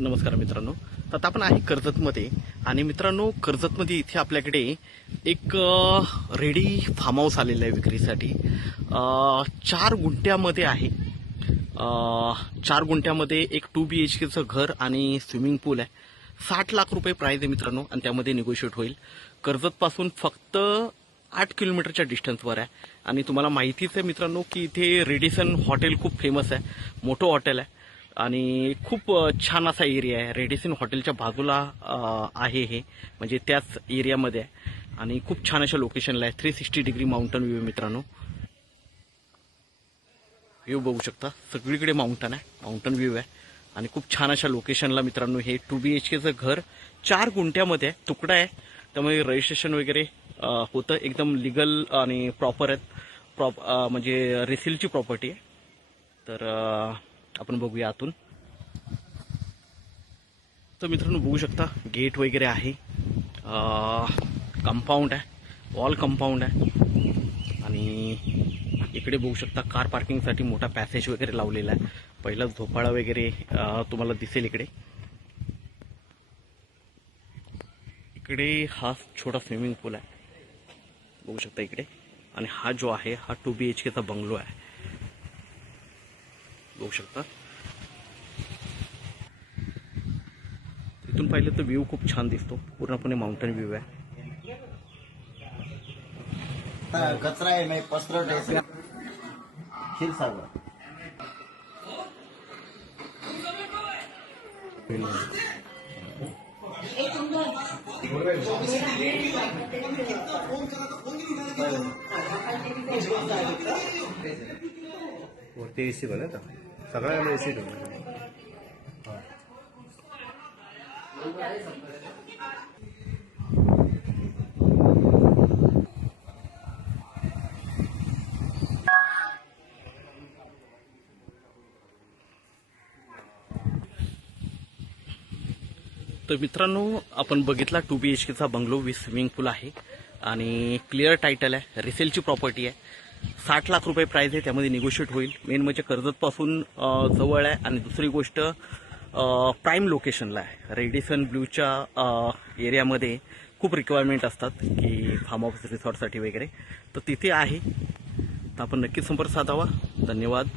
नमस्कार मित्रांनो. तर आता आपण आहे कर्जतमध्ये आणि मित्रांनो कर्जतमध्ये इथे आपल्याकडे एक रेडी फार्म हाऊस आलेला आहे विक्रीसाठी. 4 गुंठ्यामध्ये आहे. 4 गुंठ्यामध्ये एक 2 BHKचं घर आणि स्विमिंग पूल आहे. 60 लाख रुपये प्राइस आहे मित्रांनो आणि त्यामध्ये निगोशिएट होईल. कर्जतपासून फक्त 8 किलोमीटरच्या डिस्टन्सवर आहे आणि तुम्हाला माहितीच आहे मित्रांनो की इथे रेडिसन हॉटेल खूप फेमस आहे. मोठं हॉटेल आहे आणि खूप छान असा एरिया आहे. रेडिसन हॉटेलच्या बाजूला आहे हे, म्हणजे त्याच एरियामध्ये आहे आणि खूप छान अशा लोकेशनला आहे. 360 डिग्री माउंटन व्ह्यू मित्रांनो. व्ह्यू बघू शकता, सगळीकडे माउंटन व्ह्यू आहे आणि खूप छान अशा लोकेशनला मित्रांनो हे 2 BHKचं घर 4 गुंठ्यामध्ये आहे. तुकडा आहे त्यामुळे रजिस्ट्रेशन वगैरे होतं. एकदम लिगल आणि प्रॉपर आहेत. म्हणजे रिसेलची प्रॉपर्टी आहे. तर आपण बघूया आतून. तर मित्रांनो बघू शकता गेट वगैरे आहे. कंपाऊंड आहे, वॉल कंपाऊंड आहे आणि इकडे बघू शकता कार पार्किंगसाठी मोठा पॅसेज वगैरे लावलेला आहे. पहिला झोपाळा वगैरे तुम्हाला दिसेल इकडे. इकडे हा छोटा स्विमिंग पूल आहे बघू शकता इकडे. आणि हा जो आहे हा 2 BHKचा बंगलो आहे बघू शकता. इथून पाहिलं तर व्ह्यू खूप छान दिसतो. पूर्णपणे माउंटन व्ह्यू आहे. कचरा आहे नाही पसरट आहे क्षीरसागर. वरती एसी बघा आता सगळ्याला एसी तर मित्रांनो आपण बघितला 2 BHKचा बंगलो विथ स्विमिंग पूल आहे आणि क्लिअर टायटल आहे. रिसेलची प्रॉपर्टी आहे. 60 लाख रुपये प्राइस आहे. त्यामध्ये निगोशिएट होईल. मेन म्हणजे कर्जतपासून जवळ आहे आणि दुसरी गोष्ट प्राईम लोकेशनला आहे. रेडिसन ब्ल्यूच्या एरियामध्ये खूप रिक्वायरमेंट असतात की फार्म हाऊस रिसॉर्टसाठी वगैरे, तर तिथे आहे. तर आपण नक्कीच संपर्क साधावा. धन्यवाद.